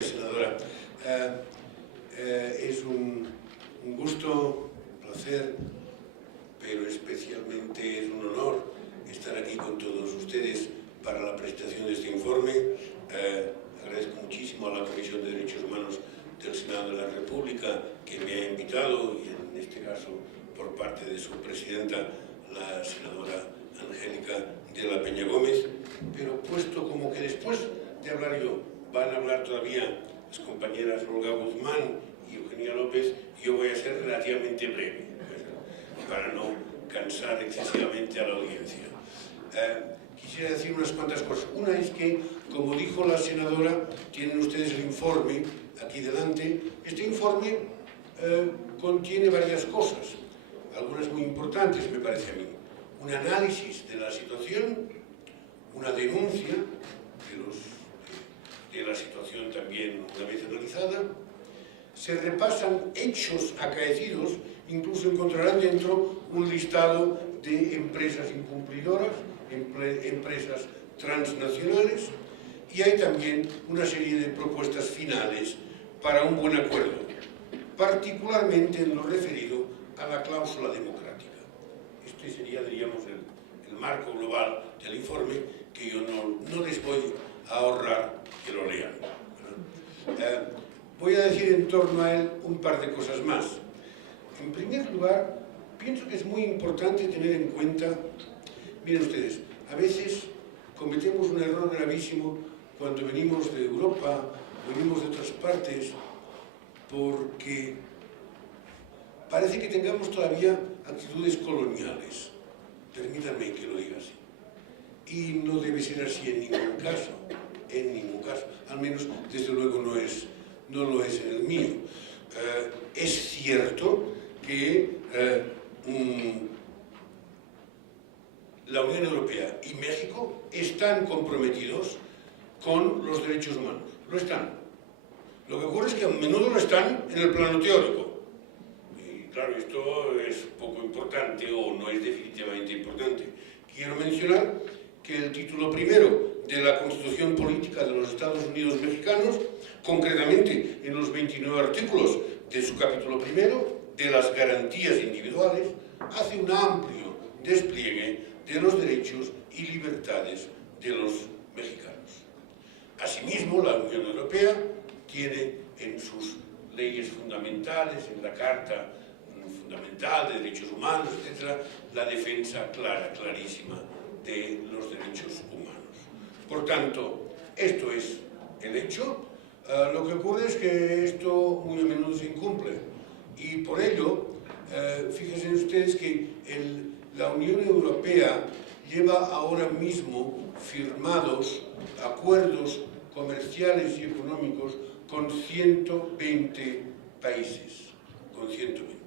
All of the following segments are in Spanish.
Senadora, es un gusto, un placer, pero especialmente es un honor estar aquí con todos ustedes para la presentación de este informe. Agradezco muchísimo a la Comisión de Derechos Humanos del Senado de la República que me ha invitado, y en este caso por parte de su presidenta, la senadora Angélica de la Peña Gómez, pero puesto como que después de hablar yo van a hablar todavía las compañeras Olga Guzmán y Eugenia López, yo voy a ser relativamente breve, para no cansar excesivamente a la audiencia. Quisiera decir unas cuantas cosas. Una es que, como dijo la senadora, tienen ustedes el informe aquí delante. Este informe contiene varias cosas, algunas muy importantes, me parece a mí. Un análisis de la situación, una denuncia de la situación también una vez analizada, se repasan hechos acaecidos, incluso encontrarán dentro un listado de empresas incumplidoras, empresas transnacionales, y hay también una serie de propuestas finales para un buen acuerdo, particularmente en lo referido a la cláusula democrática. Este sería, diríamos, el marco global del informe, que yo no les voy a ahorrar que lo lean. Voy a decir en torno a él un par de cosas más. En primer lugar, pienso que es muy importante tener en cuenta, miren ustedes, a veces cometemos un error gravísimo cuando venimos de Europa, venimos de otras partes, porque parece que tengamos todavía actitudes coloniales. Permítanme que lo diga así. Y no debe ser así en ningún caso, al menos desde luego no lo es en el mío. Es cierto que la Unión Europea y México están comprometidos con los derechos humanos, lo están. Lo que ocurre es que a menudo lo están en el plano teórico. Y claro, esto es poco importante o no es definitivamente importante. Quiero mencionar que el título primero de la Constitución Política de los Estados Unidos Mexicanos, concretamente en los 29 artículos de su capítulo primero, de las garantías individuales, hace un amplio despliegue de los derechos y libertades de los mexicanos. Asimismo, la Unión Europea tiene en sus leyes fundamentales, en la Carta Fundamental de Derechos Humanos, etc., la defensa clara, clarísima de los derechos humanos. Por tanto, esto es el hecho. Lo que ocurre es que esto muy a menudo se incumple, y por ello, fíjense ustedes que la Unión Europea lleva ahora mismo firmados acuerdos comerciales y económicos con 120 países, con 120.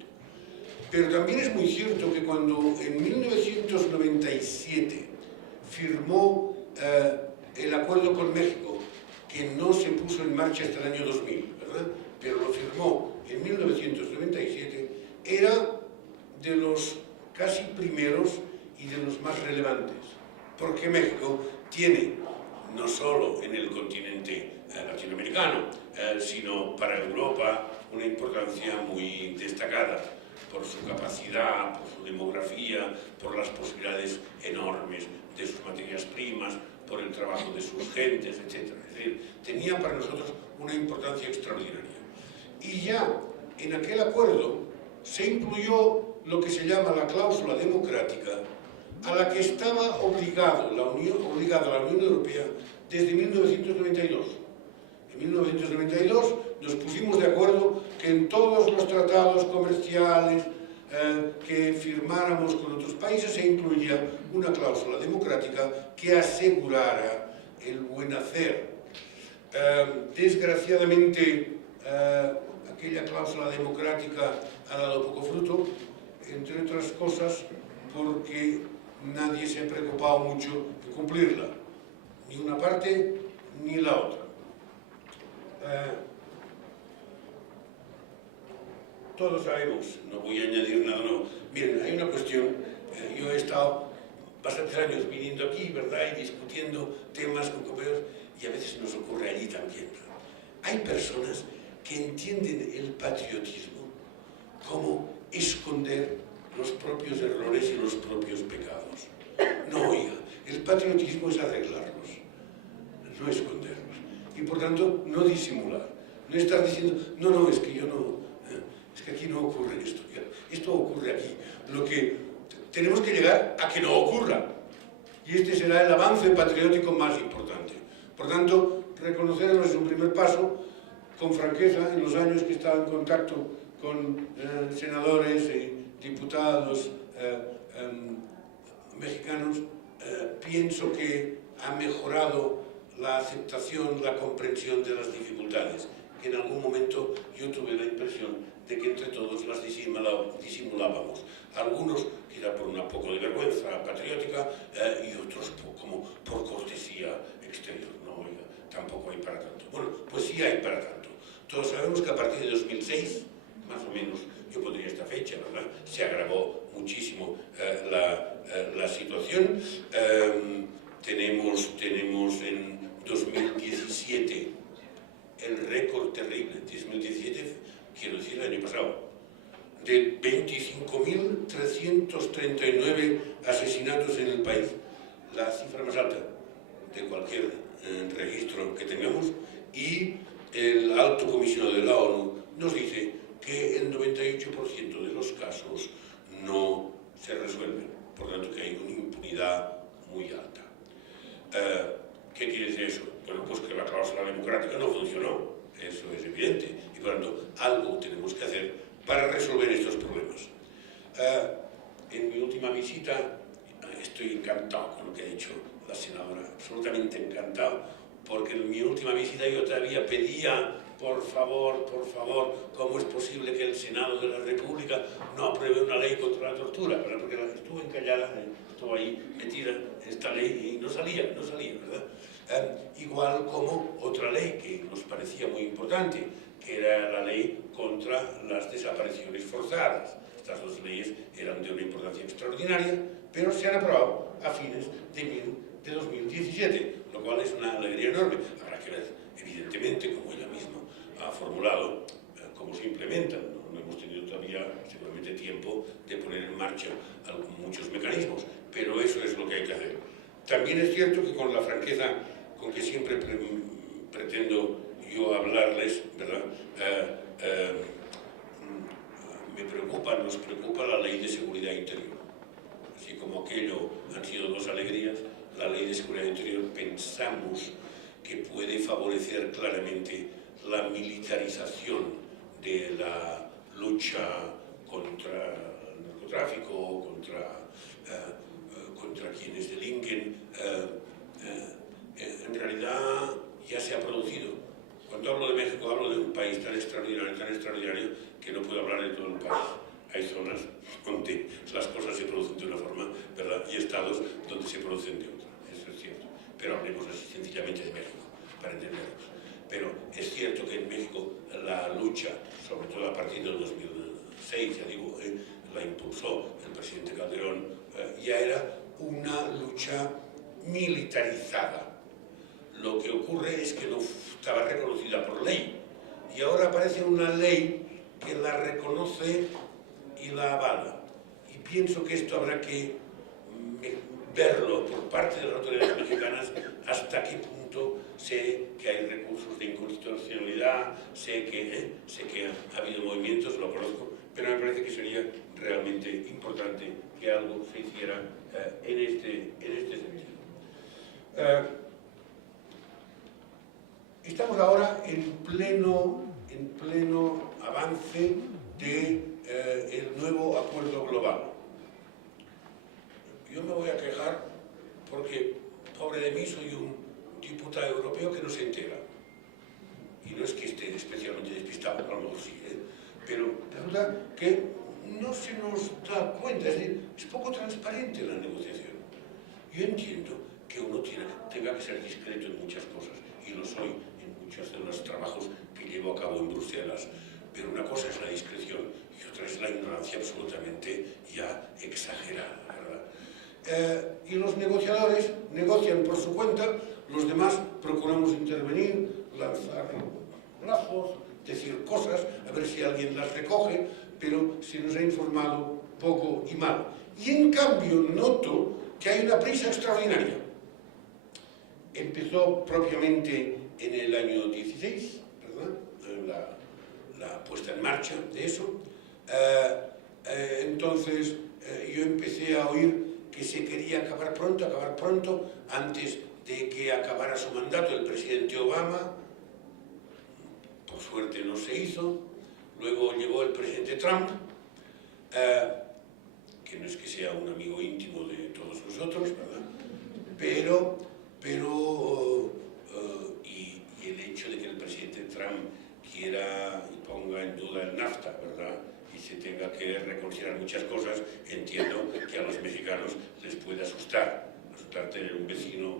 Pero también es muy cierto que cuando en 1997 firmó el acuerdo con México, que no se puso en marcha hasta el año 2000, ¿verdad? Pero lo firmó en 1997, era de los casi primeros y de los más relevantes, porque México tiene, no solo en el continente latinoamericano, sino para Europa, una importancia muy destacada por su capacidad, por su demografía, por las posibilidades enormes de sus materias primas, por el trabajo de sus gentes, etc. Es decir, tenía para nosotros una importancia extraordinaria. Y ya en aquel acuerdo se incluyó lo que se llama la cláusula democrática, a la que estaba obligada la Unión Europea desde 1992. En 1992 nos pusimos de acuerdo que en todos los tratados comerciales que firmáramos con otros países se incluía una cláusula democrática que asegurara el buen hacer. Desgraciadamente, aquella cláusula democrática ha dado poco fruto, entre otras cosas porque nadie se ha preocupado mucho de cumplirla, ni una parte ni la otra. Todos sabemos, no voy a añadir nada nuevo. Miren, hay una cuestión, yo he estado bastantes años viniendo aquí, ¿verdad?, y discutiendo temas con compañeros, y a veces nos ocurre allí también, ¿no? Hay personas que entienden el patriotismo como esconder los propios errores y los propios pecados. No, oiga, el patriotismo es arreglarlos, no esconderlos. Y por tanto, no disimular. No estar diciendo, no, es que yo no, es que aquí no ocurre esto. Esto ocurre aquí. Lo que tenemos que llegar a que no ocurra. Y este será el avance patriótico más importante. Por tanto, reconocernos es un primer paso, con franqueza, en los años que he estado en contacto con senadores y diputados mexicanos, pienso que ha mejorado la aceptación, la comprensión de las dificultades, que en algún momento yo tuve la impresión de que entre todos las disimulábamos. Algunos quizá por un poco de vergüenza patriótica y otros como por cortesía exterior. No, oiga, tampoco hay para tanto. Bueno, pues sí hay para tanto. Todos sabemos que a partir de 2006, más o menos, yo pondría esta fecha, ¿verdad? Se agravó muchísimo la situación. Tenemos en 2017 el récord terrible, 2017, quiero decir el año pasado, de 25.339 asesinatos en el país, la cifra más alta de cualquier registro que tengamos, y el alto comisionado de la ONU nos dice que el 98% de los casos no se resuelven, por lo tanto que hay una impunidad muy alta. ¿Qué quiere decir eso? Bueno, pues que la cláusula democrática no funcionó, eso es evidente, y por lo tanto algo tenemos que hacer para resolver estos problemas. En mi última visita estoy encantado con lo que ha dicho la senadora, absolutamente encantado, porque en mi última visita yo todavía pedía, por favor, ¿cómo es posible que el Senado de la República no apruebe una ley contra la tortura? ¿Verdad? Porque estuvo encallada, estuvo ahí metida esta ley y no salía, ¿verdad? Igual como otra ley que nos parecía muy importante, que era la ley contra las desapariciones forzadas. Estas dos leyes eran de una importancia extraordinaria, pero se han aprobado a fines de 2017, lo cual es una alegría enorme. Habrá que ver, evidentemente, como ella misma ha formulado, cómo se implementan. No hemos tenido todavía seguramente tiempo de poner en marcha muchos mecanismos, pero eso es lo que hay que hacer. También es cierto que con la franqueza con que siempre pretendo yo hablarles, ¿verdad? Nos preocupa la Ley de Seguridad Interior. Así como aquello han sido dos alegrías, la Ley de Seguridad Interior pensamos que puede favorecer claramente la militarización de la lucha contra el narcotráfico, contra quienes delinquen. En realidad ya se ha producido. Cuando hablo de México, hablo de un país tan extraordinario, que no puedo hablar de todo el país. Hay zonas donde las cosas se producen de una forma, ¿verdad? Y estados donde se producen de otra. Eso es cierto. Pero hablemos así sencillamente de México, para entendernos. Pero es cierto que en México la lucha, sobre todo a partir del 2006, ya digo, la impulsó el presidente Calderón, ya era una lucha militarizada. Lo que ocurre es que no estaba reconocida por ley, y ahora aparece una ley que la reconoce y la avala. Y pienso que esto habrá que verlo por parte de las autoridades mexicanas, hasta qué punto. Sé que hay recursos de inconstitucionalidad, sé que ha habido movimientos, lo conozco, pero me parece que sería realmente importante que algo se hiciera en este sentido. Estamos ahora en pleno avance del nuevo acuerdo global. Yo me voy a quejar porque, pobre de mí, soy un diputado europeo que no se entera. Y no es que esté especialmente despistado, a lo mejor sí, pero resulta que no se nos da cuenta, es decir, es poco transparente la negociación. Yo entiendo que uno tenga que ser discreto en muchas cosas, y lo soy en muchos de los trabajos que llevo a cabo en Bruselas, pero una cosa es la discreción y otra es la ignorancia absolutamente ya exagerada, ¿verdad? Y los negociadores negocian por su cuenta, los demás procuramos intervenir, lanzar plazos, decir cosas, a ver si alguien las recoge, pero se nos ha informado poco y mal. Y en cambio noto que hay una prisa extraordinaria. Empezó propiamente en el año 16, ¿verdad? La puesta en marcha de eso. Entonces yo empecé a oír que se quería acabar pronto, antes de que acabara su mandato el presidente Obama. Por suerte no se hizo. Luego llegó el presidente Trump, que no es que sea un amigo íntimo de todos nosotros, ¿verdad? Pero y el hecho de que el presidente Trump quiera y ponga en duda el NAFTA, ¿verdad? Y se tenga que reconsiderar muchas cosas, entiendo que a los mexicanos les puede asustar tener un vecino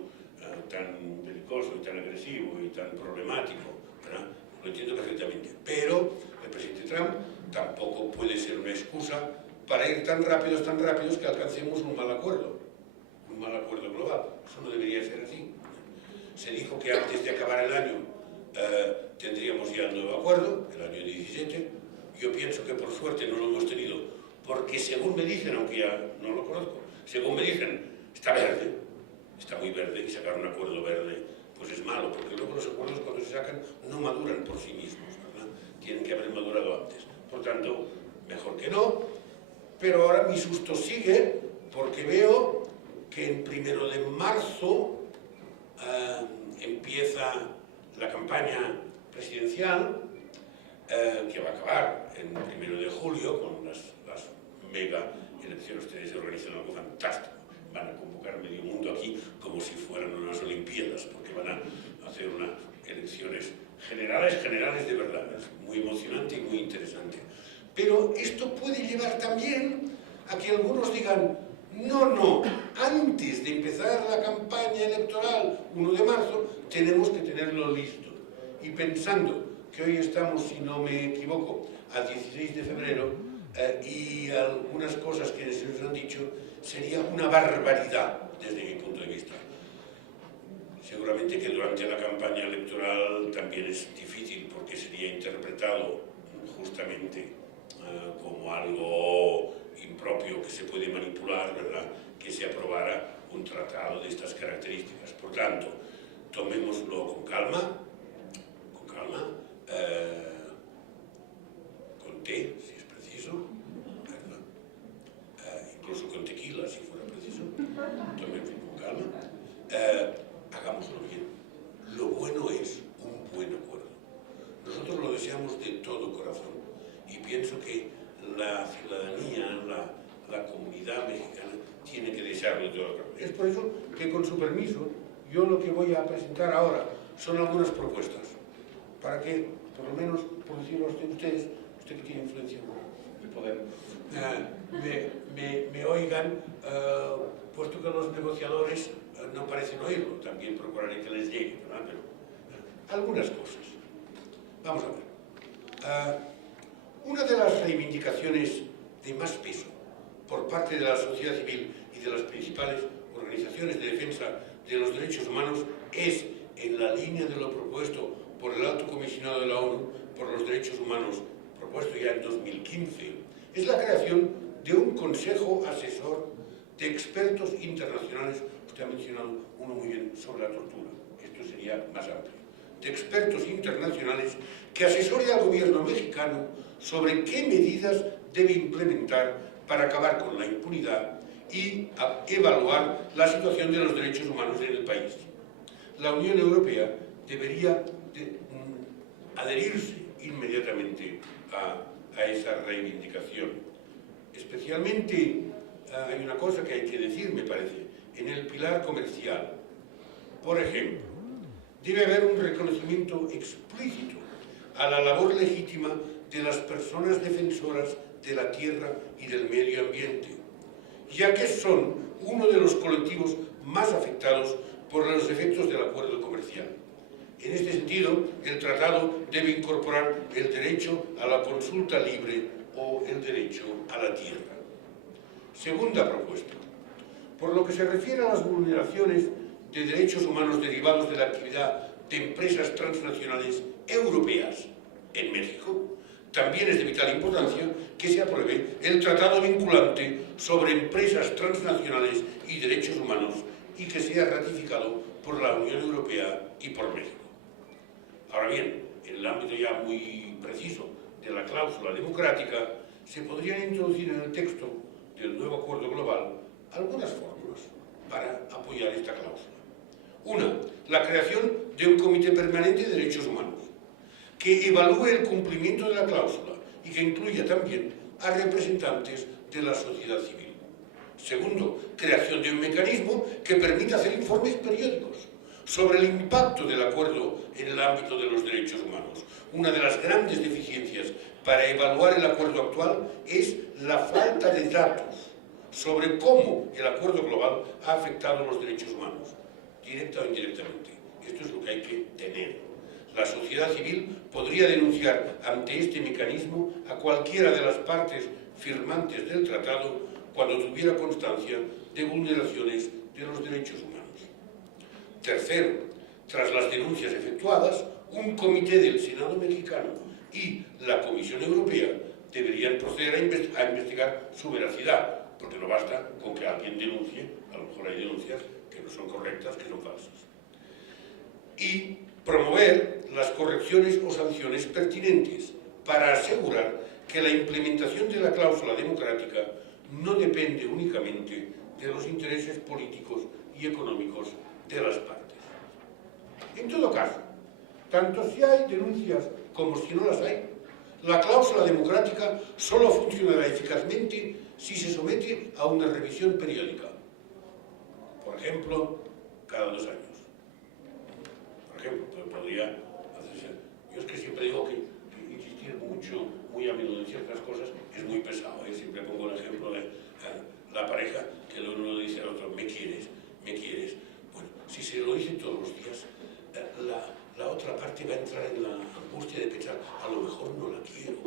tan belicoso y tan agresivo y tan problemático, ¿verdad? Lo entiendo perfectamente. Pero el presidente Trump tampoco puede ser una excusa para ir tan rápidos que alcancemos un mal acuerdo global. Eso no debería ser así. Se dijo que antes de acabar el año tendríamos ya el nuevo acuerdo, el año 17. Yo pienso que por suerte no lo hemos tenido, porque según me dicen, aunque ya no lo conozco, según me dicen, está verde, está muy verde, y sacar un acuerdo verde pues es malo, porque luego los acuerdos cuando se sacan no maduran por sí mismos, ¿verdad? Tienen que haber madurado antes. Por tanto, mejor que no, pero ahora mi susto sigue porque veo que en 1 de marzo empieza la campaña presidencial, que va a acabar en 1 de julio con las mega elecciones. Ustedes se organizan algo fantástico. Van a convocar medio mundo aquí como si fueran unas olimpiadas, porque van a hacer unas elecciones generales de verdad. Es muy emocionante y muy interesante. Pero esto puede llevar también a que algunos digan, no, antes de empezar la campaña electoral, 1 de marzo, tenemos que tenerlo listo. Y pensando que hoy estamos, si no me equivoco, a 16 de febrero, y algunas cosas que se nos han dicho, sería una barbaridad desde mi punto de vista. Seguramente que durante la campaña electoral también es difícil, porque sería interpretado justamente como algo impropio que se puede manipular, ¿verdad? Que se aprobara un tratado de estas características. Por tanto, tomémoslo con calma, con té, si es preciso, ¿verdad? Incluso con tequila, si fuera preciso. Tomémoslo con calma. Hagámoslo bien. Lo bueno es un buen acuerdo. Nosotros lo deseamos de todo corazón y pienso que la ciudadanía, la comunidad mexicana tiene que desearlo de todo corazón. Es por eso que, con su permiso, yo lo que voy a presentar ahora son algunas propuestas para que, por lo menos, por decirlo a ustedes, usted que tiene influencia y poder, me oigan, puesto que los negociadores no parecen oírlo. También procuraré que les llegue, ¿verdad? Pero algunas cosas. Vamos a ver. Una de las reivindicaciones de más peso por parte de la sociedad civil y de las principales organizaciones de defensa de los derechos humanos es, en la línea de lo propuesto por el Alto Comisionado de la ONU por los Derechos Humanos, propuesto ya en 2015, es la creación de un consejo asesor de expertos internacionales. Usted ha mencionado uno muy bien sobre la tortura. Esto sería más amplio. De expertos internacionales que asesore al gobierno mexicano sobre qué medidas debe implementar para acabar con la impunidad y evaluar la situación de los derechos humanos en el país. La Unión Europea debería adherirse inmediatamente a esa reivindicación. Especialmente hay una cosa que hay que decir, me parece, en el pilar comercial. Por ejemplo, debe haber un reconocimiento explícito a la labor legítima de las personas defensoras de la tierra y del medio ambiente, ya que son uno de los colectivos más afectados por los efectos del acuerdo comercial. En este sentido, el tratado debe incorporar el derecho a la consulta libre o el derecho a la tierra. Segunda propuesta. Por lo que se refiere a las vulneraciones de derechos humanos derivados de la actividad de empresas transnacionales europeas en México, también es de vital importancia que se apruebe el tratado vinculante sobre empresas transnacionales y derechos humanos y que sea ratificado por la Unión Europea y por México. Ahora bien, en el ámbito ya muy preciso de la cláusula democrática, se podrían introducir en el texto del nuevo acuerdo global algunas fórmulas para apoyar esta cláusula. Una, la creación de un comité permanente de derechos humanos, que evalúe el cumplimiento de la cláusula y que incluya también a representantes de la sociedad civil. Segundo, creación de un mecanismo que permita hacer informes periódicos sobre el impacto del acuerdo en el ámbito de los derechos humanos. Una de las grandes deficiencias para evaluar el acuerdo actual es la falta de datos sobre cómo el acuerdo global ha afectado los derechos humanos, directa o indirectamente. Esto es lo que hay que tener. La sociedad civil podría denunciar ante este mecanismo a cualquiera de las partes firmantes del tratado cuando tuviera constancia de vulneraciones de los derechos humanos. Tercero, tras las denuncias efectuadas, un comité del Senado mexicano y la Comisión Europea deberían proceder a investigar su veracidad, porque no basta con que alguien denuncie, a lo mejor hay denuncias que no son correctas, que son falsas. Y promover las correcciones o sanciones pertinentes para asegurar que la implementación de la cláusula democrática no depende únicamente de los intereses políticos y económicos de las partes. En todo caso, tanto si hay denuncias como si no las hay, la cláusula democrática solo funcionará eficazmente si se somete a una revisión periódica. Por ejemplo, cada 2 años. Por ejemplo, podría hacerse. Yo es que siempre digo que insistir mucho, muy a menudo en ciertas cosas es muy pesado. Siempre pongo el ejemplo de la pareja que el uno le dice al otro, ¿me quieres? ¿Me quieres? Bueno, si se lo dice todos los días, la otra parte va a entrar en la angustia de pensar, a lo mejor no la quiero.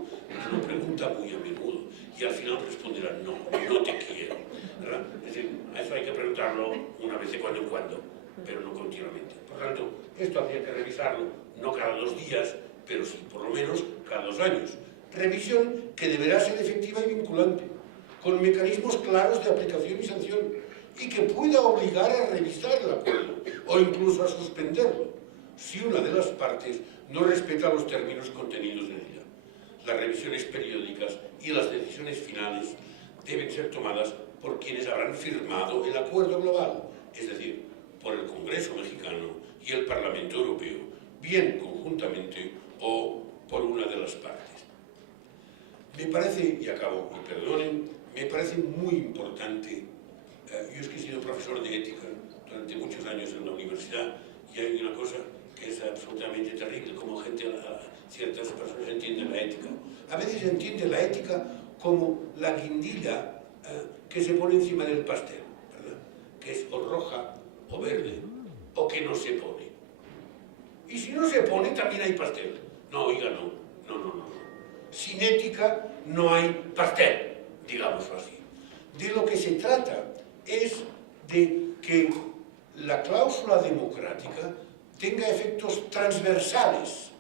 Lo pregunta muy a menudo y al final responderá, no, no te quiero. ¿Verdad? Es decir, a eso hay que preguntarlo una vez de cuando en cuando, pero no continuamente. Por tanto, esto habría que revisarlo, no cada 2 días, pero sí por lo menos cada 2 años. Revisión que deberá ser efectiva y vinculante, con mecanismos claros de aplicación y sanción, y que pueda obligar a revisar el acuerdo, o incluso a suspenderlo, si una de las partes no respeta los términos contenidos en ella. Las revisiones periódicas y las decisiones finales deben ser tomadas por quienes habrán firmado el acuerdo global, es decir, por el Congreso mexicano y el Parlamento Europeo, bien conjuntamente o por una de las partes. Me parece, y acabo, y perdonen, me parece muy importante, yo es que he sido profesor de ética durante muchos años en la universidad y hay una cosa que es absolutamente terrible, como ciertas personas entienden la ética. A veces entienden la ética como la guindilla que se pone encima del pastel, ¿verdad? Que es o roja o verde, o que no se pone. Y si no se pone, también hay pastel. No, oiga, no. Sin ética no hay pastel, digámoslo así. De lo que se trata es de que la cláusula democrática tenga efectos transversales,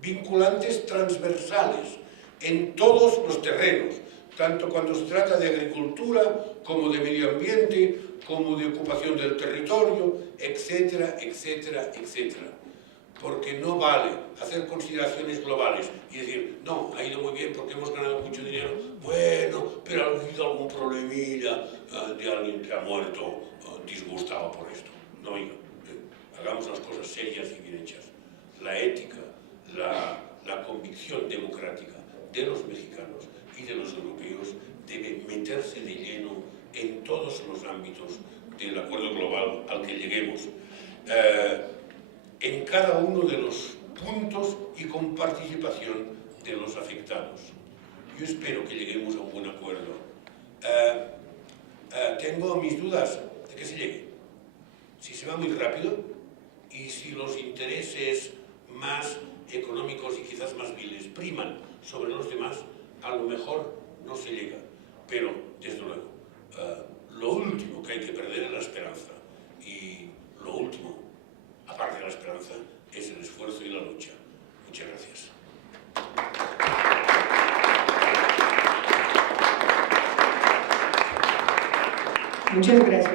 vinculantes transversales, en todos los terrenos, tanto cuando se trata de agricultura, como de medio ambiente, como de ocupación del territorio, etcétera, etcétera, etcétera. Porque no vale hacer consideraciones globales y decir, no, ha ido muy bien porque hemos ganado mucho dinero, bueno, pero ha habido algún problemilla de alguien que ha muerto disgustado por esto. No, oiga, hagamos las cosas serias y bien hechas. La ética, la convicción democrática de los mexicanos y de los europeos debe meterse de lleno en todos los ámbitos del acuerdo global al que lleguemos. En cada uno de los puntos y con participación de los afectados. Yo espero que lleguemos a un buen acuerdo. Tengo mis dudas de que se llegue. Si se va muy rápido y si los intereses más económicos y quizás más viles priman sobre los demás, a lo mejor no se llega. Pero, desde luego, lo último que hay que perder es la esperanza. Y lo último, aparte de la esperanza, es el esfuerzo y la lucha. Muchas gracias. Muchas gracias.